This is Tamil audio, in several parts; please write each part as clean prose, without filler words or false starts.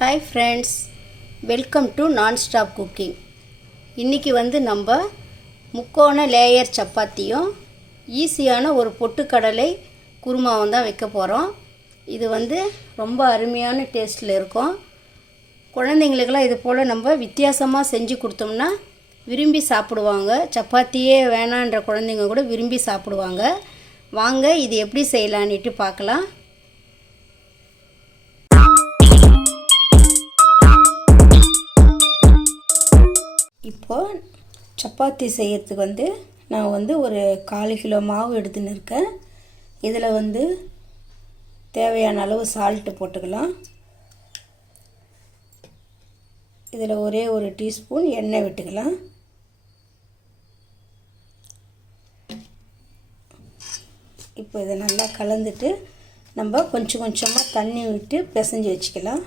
Hi friends, welcome to nonstop cooking. இன்றைக்கி நம்ம முக்கோண லேயர் சப்பாத்தியும் ஈஸியான ஒரு பொட்டுக்கடலை குருமாவும் தான் வைக்க போகிறோம். இது ரொம்ப அருமையான டேஸ்ட்டில் இருக்கும். குழந்தைங்களுக்கெல்லாம் இது போல் நம்ம வித்தியாசமாக செஞ்சு கொடுத்தோம்னா விரும்பி சாப்பிடுவாங்க. சப்பாத்தியே வேணான்ற குழந்தைங்க கூட விரும்பி சாப்பிடுவாங்க. வாங்க இது எப்படி செய்யலான்ட்டு பார்க்கலாம். இப்போது சப்பாத்தி செய்கிறதுக்கு நான் ஒரு 1/4 கிலோ மாவு எடுத்துன்னு இருக்கேன். இதில் தேவையான அளவு சால்ட்டு போட்டுக்கலாம். இதில் ஒரே ஒரு டீஸ்பூன் எண்ணெய் விட்டுக்கலாம். இப்போ இதை நல்லா கலந்துட்டு நம்ம கொஞ்சம் கொஞ்சமாக தண்ணி விட்டு பிசைஞ்சு வச்சுக்கலாம்.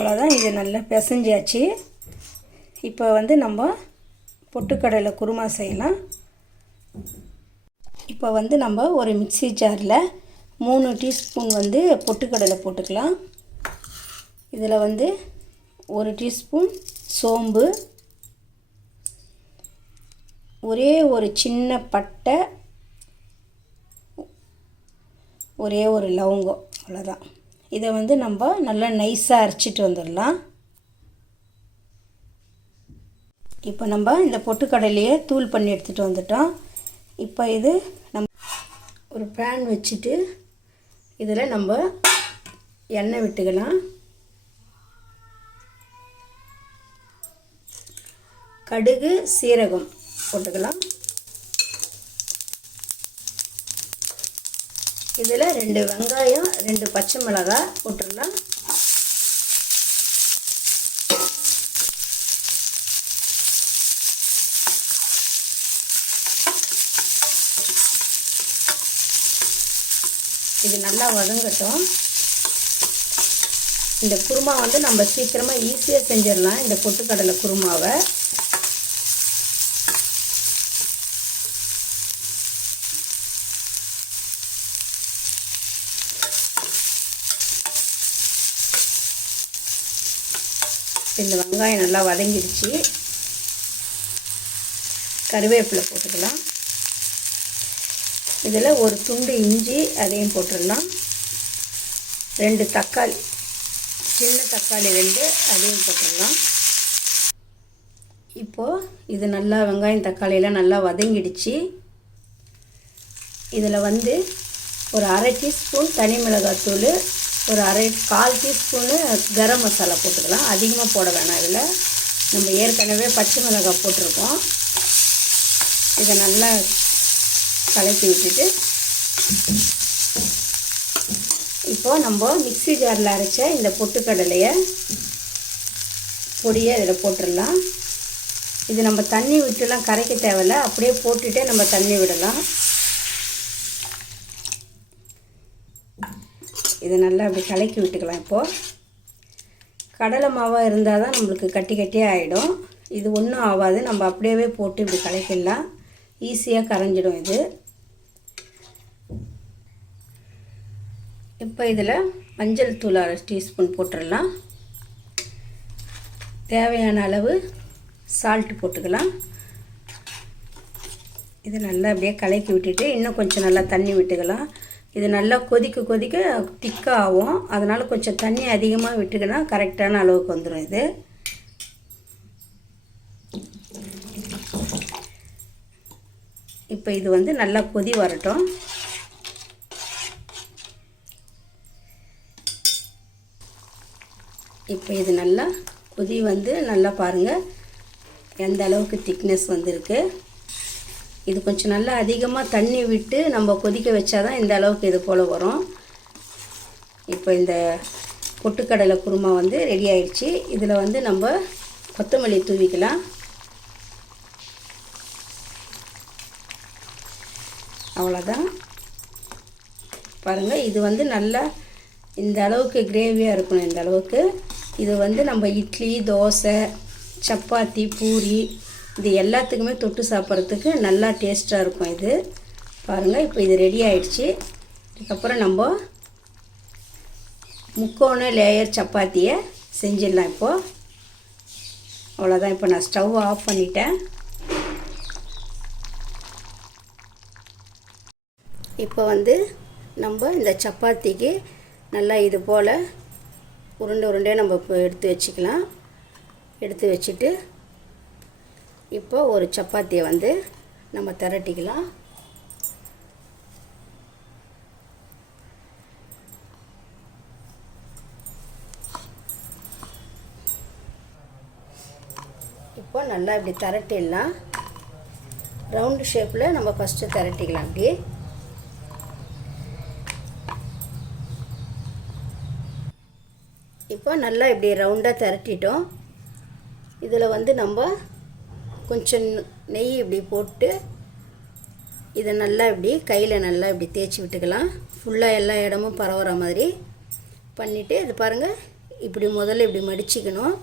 அவ்வளோதான், இது நல்லா பிசைஞ்சாச்சு. இப்போ நம்ம பொட்டுக்கடலை குருமா செய்யலாம். இப்போ நம்ம ஒரு மிக்ஸி ஜாரில் 3 டீஸ்பூன் பொட்டுக்கடலை போட்டுக்கலாம். இதில் 1 டீஸ்பூன் சோம்பு, ஒரே ஒரு சின்ன பட்டை, ஒரே ஒரு லவங்கம், அவ்வளோதான். இதை நம்ம நல்லா நைஸாக அரைச்சிட்டு வந்துடலாம். இப்போ இந்த பொட்டுக்கடலையை தூள் பண்ணி எடுத்துகிட்டு வந்துட்டோம். இப்போ இது ஒரு பேன் வச்சுட்டு இதில் எண்ணெய் விட்டுக்கலாம். கடுகு சீரகம் போட்டுக்கலாம். இதில் 2 வெங்காயம், 2 பச்சை மிளகாய் போட்டுடலாம். இது நல்லா வதங்கட்டும். இந்த குருமா நம்ம சீக்கிரமாக ஈஸியாக செஞ்சிடலாம். இந்த பொட்டுக்கடலை குருமாவை இந்த வெங்காயம் நல்லா வதங்கிடுச்சு. கருவேப்பிலை போட்டுக்கலாம். இதில் ஒரு துண்டு இஞ்சி, அதையும் போட்டுடலாம். 2 தக்காளி, சின்ன தக்காளி 2, அதையும் போட்டுடலாம். இப்போது இது நல்லா வெங்காயம் தக்காளியெல்லாம் நல்லா வதங்கிடுச்சு. இதில் ஒரு 1/2 டீஸ்பூன் தனி மிளகாத்தூள், ஒரு 1/4 டீஸ்பூனு கரம் மசாலா போட்டுக்கலாம். அதிகமாக போட வேணாம். இதில் நம்ம ஏற்கனவே பச்சை மிளகாய் போட்டிருக்கோம். இதை நல்லா கலக்கி விட்டுட்டு இப்போது நம்ம மிக்ஸி ஜாரில் அரைச்ச இந்த பொட்டுக்கடலையை பொடியை இதில் போட்டுடலாம். இது நம்ம தண்ணி விட்டுலாம் கரைக்க தேவையில்லை, அப்படியே போட்டுகிட்டே நம்ம தண்ணி விடலாம். இதை நல்லா அப்படி கலக்கி விட்டுக்கலாம். இப்போது கடலை மாவாக இருந்தால் தான் நம்மளுக்கு கட்டி கட்டியாக ஆகிடும். இது ஒன்றும் ஆகாது, நம்ம அப்படியே போட்டு இப்படி கலக்கிடலாம். ஈஸியாக கரைஞ்சிடும் இது. இப்போ இதில் மஞ்சள் தூள் 1/2 டீஸ்பூன் போட்டுடலாம். தேவையான அளவு சால்ட்டு போட்டுக்கலாம். இது நல்லா அப்படியே கலக்கி விட்டுட்டு இன்னும் கொஞ்சம் நல்லா தண்ணி விட்டுக்கலாம். இது நல்லா கொதிக்க கொதிக்க திக்காக ஆகும். அதனால் கொஞ்சம் தண்ணி அதிகமாக விட்டுக்கினா கரெக்டான அளவுக்கு வந்துடும். இது இப்போ இது நல்லா கொதி வரட்டும். இப்போ இது நல்லா கொதி நல்லா பாருங்கள் எந்த அளவுக்கு திக்னஸ் வந்திருக்கு. இது கொஞ்சம் நல்லா அதிகமாக தண்ணி விட்டு நம்ம கொதிக்க வச்சா தான் இந்த அளவுக்கு இது போல் வரும். இப்போ இந்த பொட்டுக்கடலை குருமா வந்து ரெடி ஆயிடுச்சு. இதில் வந்து நம்ம கொத்தமல்லி தூவிக்கலாம். அவ்வளோதான். பாருங்கள், இது வந்து நல்லா இந்த அளவுக்கு கிரேவியாக இருக்கணும். இந்த அளவுக்கு இது வந்து நம்ம இட்லி, தோசை, சப்பாத்தி, பூரி இது எல்லாத்துக்குமே தொட்டு சாப்பிட்றதுக்கு நல்லா டேஸ்ட்டாக இருக்கும் இது. பாருங்கள், இப்போ இது ரெடி ஆயிடுச்சு. இதுக்கப்புறம் நம்ம முக்கோண லேயர் சப்பாத்தியை செஞ்சிடலாம். இப்போது அவ்வளோதான். இப்போ நான் ஸ்டவ் ஆஃப் பண்ணிட்டேன். இப்போ வந்து நம்ம இந்த சப்பாத்திக்கு நல்லா இது போல் உருண்டையாக நம்ம இப்போ எடுத்து வச்சுக்கலாம். எடுத்து வச்சுட்டு இப்போ ஒரு சப்பாத்தியை வந்து நம்ம திரட்டிக்கலாம். இப்போ நல்லா இப்படி திரட்டிடலாம். ரவுண்டு ஷேப்பில் நம்ம ஃபஸ்ட்டு திரட்டிக்கலாம். அப்படி இப்போ நல்லா இப்படி ரவுண்டாக திரட்டிட்டோம். இதில் வந்து நம்ம கொஞ்சம் நெய் இப்படி போட்டு இதை நல்லா இப்படி கையில் நல்லா இப்படி தேய்ச்சி விட்டுக்கலாம். ஃபுல்லாக எல்லா இடமும் பரவுற மாதிரி பண்ணிவிட்டு இது பாருங்கள், இப்படி முதல்ல இப்படி மடிச்சிக்கணும்.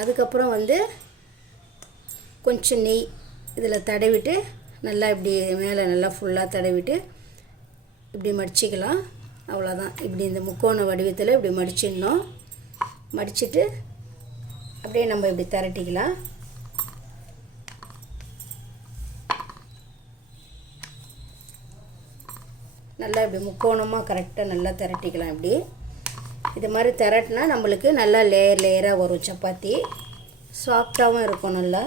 அதுக்கப்புறம் வந்து கொஞ்சம் நெய் இதில் தடவிட்டு நல்லா இப்படி மேலே நல்லா ஃபுல்லாக தடவிட்டு இப்படி மடிச்சிக்கலாம். அவ்வளோதான். இப்படி இந்த முக்கோண வடிவத்தில் இப்படி மடிச்சிடணும். மடிச்சிட்டு அப்படியே நம்ம இப்படி திரட்டிக்கலாம். நல்லா இப்படி முக்கோணமாக கரெக்டாக நல்லா திரட்டிக்கலாம். இப்படி இது மாதிரி திரட்டினா நம்மளுக்கு நல்லா லேயராக வரும். சப்பாத்தி சாஃப்டாகவும் இருக்கும். நல்லா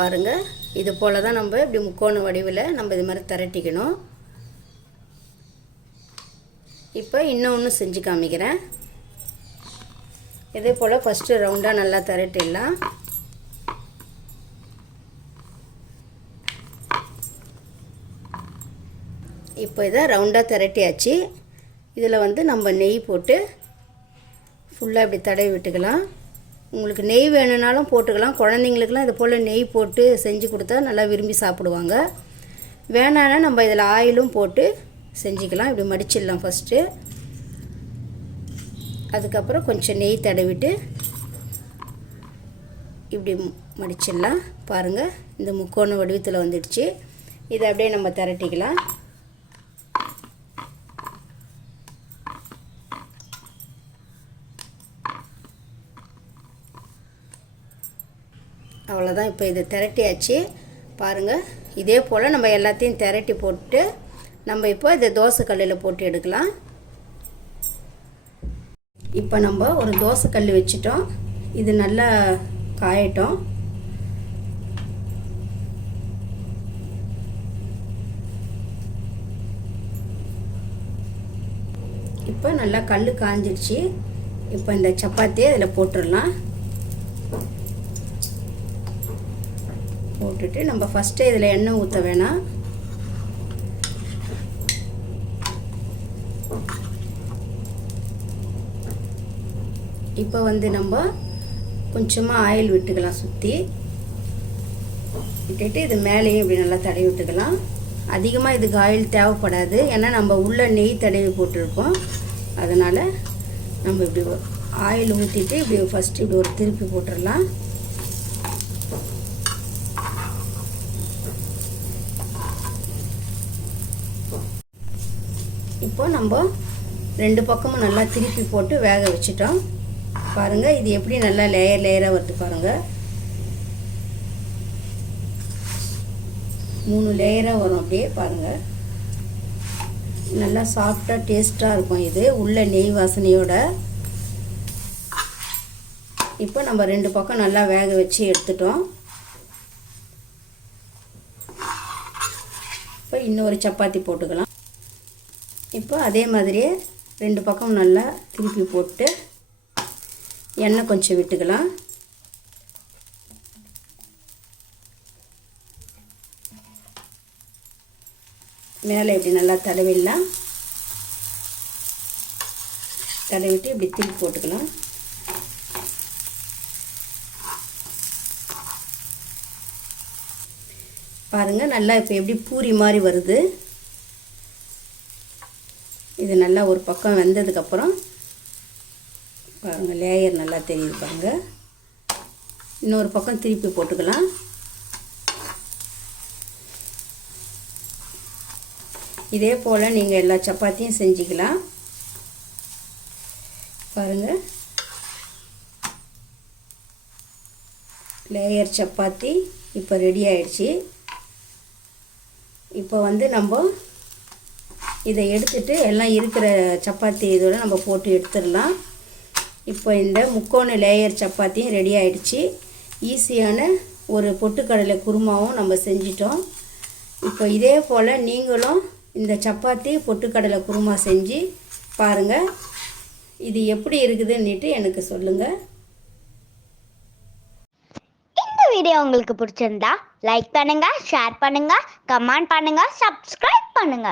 பாருங்கள், இது போல் தான் நம்ம இப்படி முக்கோண வடிவில் நம்ம இது மாதிரி திரட்டிக்கணும். இப்போ இன்னொன்று செஞ்சு காமிக்கிறேன். இதே போல் ஃபஸ்ட்டு ரவுண்டாக நல்லா திரட்டிடலாம். இப்போ இதை ரவுண்டாக திரட்டியாச்சு. இதில் வந்து நம்ம நெய் போட்டு ஃபுல்லாக இப்படி தடவி விட்டுக்கலாம். உங்களுக்கு நெய் வேணும்னாலும் போட்டுக்கலாம். குழந்தைங்களுக்குலாம் இது போல் நெய் போட்டு செஞ்சு கொடுத்தா நல்லா விரும்பி சாப்பிடுவாங்க. வேணான்னா நம்ம இதில் ஆயிலும் போட்டு செஞ்சுக்கலாம். இப்படி மடிச்சிடலாம் ஃபஸ்ட்டு. அதுக்கப்புறம் கொஞ்சம் நெய் தடவிட்டு இப்படி மடிச்சிடலாம். பாருங்கள், இந்த முக்கோண வடிவத்தில் வந்துடுச்சு. இதை அப்படியே நம்ம திரட்டிக்கலாம். அவ்வளோதான். இப்போ இதை திரட்டியாச்சு. பாருங்கள், இதே போல் நம்ம எல்லாத்தையும் திரட்டி போட்டு நம்ம இப்போ இதை தோசை கல்லில் போட்டு எடுக்கலாம். இப்போ நம்ம ஒரு தோசை கல் வச்சிட்டோம். இது நல்லா காயட்டும். இப்போ நல்லா கல் காஞ்சிடுச்சு. இப்போ இந்த சப்பாத்தியை இதில் போட்டுடலாம். போட்டுட்டு நம்ம ஃபஸ்ட்டு இதில் எண்ணெய் ஊற்ற வேணாம். இப்போ வந்து நம்ம கொஞ்சமாக ஆயில் விட்டுக்கலாம். சுற்றி விட்டுட்டு இது மேலேயும் இப்படி நல்லா தடவி விட்டுக்கலாம். அதிகமாக இதுக்கு ஆயில் தேவைப்படாது, ஏன்னா நம்ம உள்ளே நெய் தடவி போட்டிருக்கோம். அதனால் நம்ம இப்படி ஆயில் ஊற்றிட்டு இப்படி ஃபஸ்ட்டு இப்படி ஒரு திருப்பி போட்டுடலாம். இப்போ நம்ம ரெண்டு பக்கமும் நல்லா திருப்பி போட்டு வேக வச்சிட்டோம். பாருங்கள், இது எப்படி நல்லா லேயராக வருது பாருங்கள். 3 லேயராக வரும். அப்படியே பாருங்கள், நல்லா சாஃப்டாக டேஸ்ட்டாக இருக்கும். இது உள்ள நெய் வாசனையோட. இப்போ நம்ம ரெண்டு பக்கம் நல்லா வேக வச்சு எடுத்துட்டோம். இப்போ இன்னொரு சப்பாத்தி போட்டுக்கலாம். இப்போ அதே மாதிரியே ரெண்டு பக்கம் நல்லா திருப்பி போட்டு எண்ணெய் கொஞ்சம் விட்டுக்கலாம். மேலே இப்படி நல்லா தடவிடலாம். தடவிட்டு இப்படி திருப்பி போட்டுக்கலாம். பாருங்கள், நல்லா இப்போ எப்படி பூரி மாதிரி வருது. இது நல்லா ஒரு பக்கம் வெந்ததுக்கப்புறம் பாருங்கள், லேயர் நல்லா தெரியுது பாருங்கள். இன்னொரு பக்கம் திருப்பி போட்டுக்கலாம். இதே போல் நீங்கள் எல்லா சப்பாத்தியும் செஞ்சுக்கலாம். பாருங்கள், லேயர் சப்பாத்தி இப்போ ரெடி ஆயிடுச்சு. இப்போ வந்து நம்ம இதை எடுத்துட்டு எல்லாம் இருக்கிற சப்பாத்தி இதோட நம்ம போட்டு எடுத்துடலாம். இப்போ இந்த முக்கோண லேயர் சப்பாத்தியும் ரெடி ஆயிடுச்சு. ஈஸியான ஒரு பொட்டுக்கடலை குருமாவும் நம்ம செஞ்சிட்டோம். இப்போ இதே போல் நீங்களும் இந்த சப்பாத்தி பொட்டுக்கடலை குருமா செஞ்சு பாருங்கள். இது எப்படி இருக்குதுன்னுட்டு எனக்கு சொல்லுங்கள். இந்த வீடியோ உங்களுக்கு பிடிச்சிருந்தா லைக் பண்ணுங்க, ஷேர் பண்ணுங்க, கமெண்ட் பண்ணுங்க, சப்ஸ்கிரைப் பண்ணுங்க.